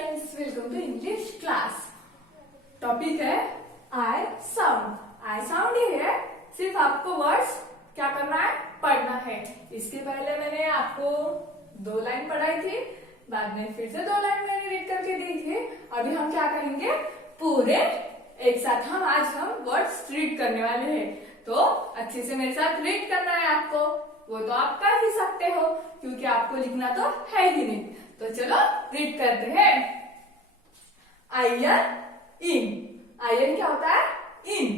Friends, welcome to English class. Topic है I sound. I sound ही है, सिर्फ आपको वर्ड्स क्या करना है, पढ़ना है। इसके पहले मैंने आपको 2 लाइन पढ़ाई थी, बाद में फिर से 2 लाइन मैंने रीड करके दी थी। अभी हम क्या करेंगे, पूरे एक साथ आज हम वर्ड्स रीड करने वाले हैं। तो अच्छे से मेरे साथ रीड करना है आपको। वो तो आप कर ही सकते हो क्योंकि आपको लिखना तो है ही नहीं। तो चलो रीड करते हैं। आयन इन। आयन क्या होता है, इन।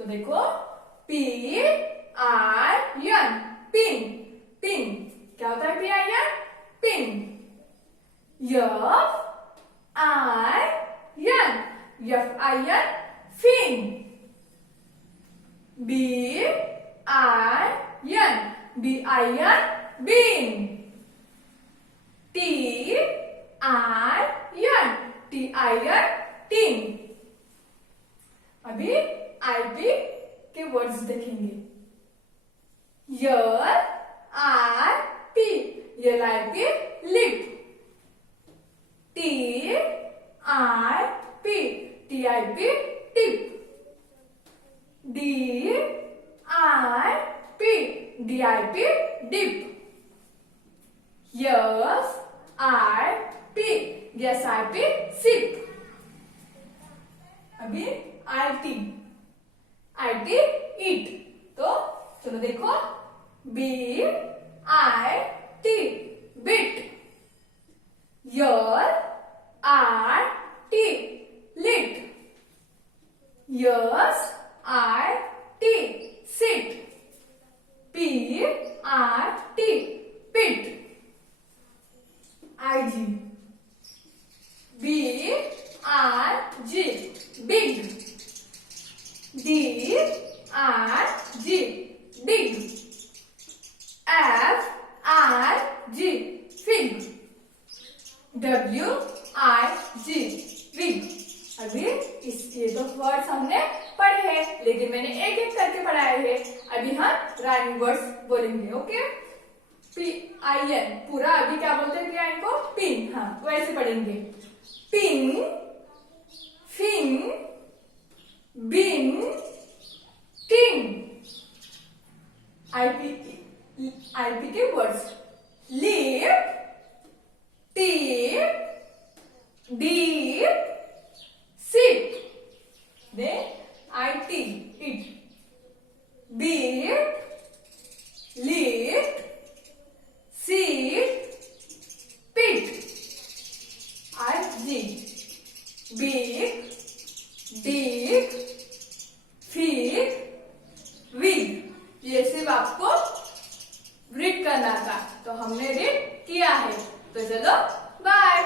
तो देखो, P I N, pin. Pin क्या होता है, P I N, pin. F I N, F I N, fin. B I N, B I N, bin. T I N, T I N, tin. अभी I P के words देखेंगे। L I P, L I P, lip. T I P, T I P, tip. D I P, D I P, dip. S I P, S I P, SIP. अभी I T it. तो चलो देखो, B I T, bit. L I T, lit. S I T, sit. P I T, pit. I G, B I G, big. D I G, dig. F I G, fig. W I G, wig. अभी ये तो words हमने पढ़े हैं, लेकिन मैंने एक एक करके पढ़ाए हैं। अभी हम राइमिंग वर्ड्स बोलेंगे, ओके। पी आई एन पूरा अभी क्या बोलते हैं, पी आई एन को पिन। हाँ, तो ऐसे पढ़ेंगे। Pin, fin, bin, tin. I P के words, lip, tip, dip, sip. दे I T, it. Bit, lit, sit, pit. I G, big, dig, fig, wig. ये सिर्फ आपको रीड करना था, तो हमने रीड किया है। तो चलो बाय।